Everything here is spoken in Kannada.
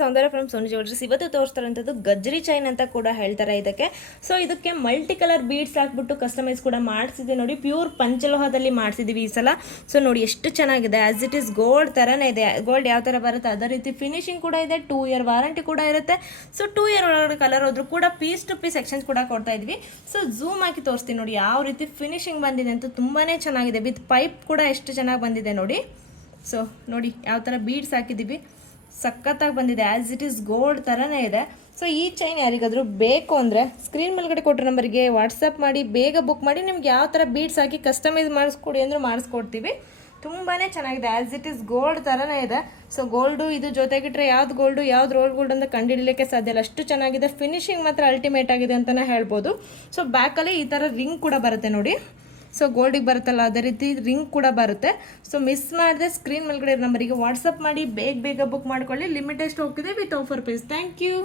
Soundarya from Sony jewellers. ಇವತ್ತು ತೋರಿಸ್ತಾರಂಥದ್ದು ಗಜ್ರಿ ಚೈನ್ ಅಂತ ಕೂಡ ಹೇಳ್ತಾರೆ ಇದಕ್ಕೆ. ಸೊ ಇದಕ್ಕೆ ಮಲ್ಟಿ ಕಲರ್ ಬೀಡ್ಸ್ ಹಾಕ್ಬಿಟ್ಟು ಕಸ್ಟಮೈಸ್ ಕೂಡ ಮಾಡಿಸಿದೆ ನೋಡಿ. ಪ್ಯೂರ್ ಪಂಚಲೋಹದಲ್ಲಿ ಮಾಡಿಸಿದ್ದೀವಿ ಈ ಸಲ. ಸೊ ನೋಡಿ ಎಷ್ಟು ಚೆನ್ನಾಗಿದೆ. ಆಸ್ ಇಟ್ ಈಸ್ ಗೋಲ್ಡ್ ಥರನೇ ಇದೆ. ಗೋಲ್ಡ್ ಯಾವ ಥರ ಬರುತ್ತೆ ಅದೇ ರೀತಿ ಫಿನಿಶಿಂಗ್ ಕೂಡ ಇದೆ. 2 ಇಯರ್ ವಾರಂಟಿ ಕೂಡ ಇರುತ್ತೆ. ಸೊ 2 ಇಯರ್ ಒಳಗಡೆ ಕಲರ್ ಹೋದ್ರೂ ಕೂಡ ಪೀಸ್ ಟು ಪೀಸ್ ಎಕ್ಸ್ಚೇಂಜ್ ಕೂಡ ಕೊಡ್ತಾ ಇದ್ವಿ. ಸೊ ಝೂಮ್ ಹಾಕಿ ತೋರಿಸ್ತೀನಿ ನೋಡಿ ಯಾವ ರೀತಿ ಫಿನಿಶಿಂಗ್ ಬಂದಿದೆ ಅಂತ. ತುಂಬಾ ಚೆನ್ನಾಗಿದೆ. ವಿತ್ ಪೈಪ್ ಕೂಡ ಎಷ್ಟು ಚೆನ್ನಾಗಿ ಬಂದಿದೆ ನೋಡಿ. ಸೊ ನೋಡಿ ಯಾವ ಥರ ಬೀಡ್ಸ್ ಹಾಕಿದ್ದೀವಿ, ಸಖತ್ತಾಗಿ ಬಂದಿದೆ. ಆ್ಯಸ್ ಇಟ್ ಈಸ್ ಗೋಲ್ಡ್ ಥರನೇ ಇದೆ. ಸೊ ಈ ಚೈನ್ ಯಾರಿಗಾದರೂ ಬೇಕು ಅಂದರೆ ಸ್ಕ್ರೀನ್ ಮೇಲ್ಗಡೆ ಕೊಟ್ಟರೆ ನಂಬರ್ಗೆ ವಾಟ್ಸಪ್ ಮಾಡಿ ಬೇಗ ಬುಕ್ ಮಾಡಿ. ನಿಮ್ಗೆ ಯಾವ ಥರ ಬೀಡ್ಸ್ ಹಾಕಿ ಕಸ್ಟಮೈಸ್ ಮಾಡಿಸ್ಕೊಡಿ ಅಂದರೂ ಮಾಡಿಸ್ಕೊಡ್ತೀವಿ. ತುಂಬಾ ಚೆನ್ನಾಗಿದೆ. ಆ್ಯಸ್ ಇಟ್ ಈಸ್ ಗೋಲ್ಡ್ ಥರನೇ ಇದೆ. ಸೊ ಗೋಲ್ಡು ಇದು ಜೊತೆಗಿಟ್ರೆ ಯಾವ್ದು ಗೋಲ್ಡು ಯಾವ್ದು ರೋಲ್ ಗೋಲ್ಡ್ ಅಂತ ಕಂಡುಹಿಡಲಿಕ್ಕೆ ಸಾಧ್ಯ ಇಲ್ಲ, ಅಷ್ಟು ಚೆನ್ನಾಗಿದೆ. ಫಿನಿಶಿಂಗ್ ಮಾತ್ರ ಅಲ್ಟಿಮೇಟ್ ಆಗಿದೆ ಅಂತಲೇ ಹೇಳ್ಬೋದು. ಸೊ ಬ್ಯಾಕಲ್ಲಿ ಈ ಥರ ರಿಂಗ್ ಕೂಡ ಬರುತ್ತೆ ನೋಡಿ. ಸೊ ಗೋಲ್ಡಿಗೆ ಬರುತ್ತಲ್ಲ ಅದೇ ರೀತಿ ರಿಂಗ್ ಕೂಡ ಬರುತ್ತೆ. ಸೊ ಮಿಸ್ ಮಾಡದೆ ಸ್ಕ್ರೀನ್ ಮೇಲ್ಗಡೆ ನಂಬರಿಗೆ ವಾಟ್ಸಪ್ ಮಾಡಿ ಬೇಗ ಬುಕ್ ಮಾಡ್ಕೊಳ್ಳಿ. ಲಿಮಿಟೆಡ್ ಸ್ಟಾಕ್ ಇದೆ with offer price. Thank you.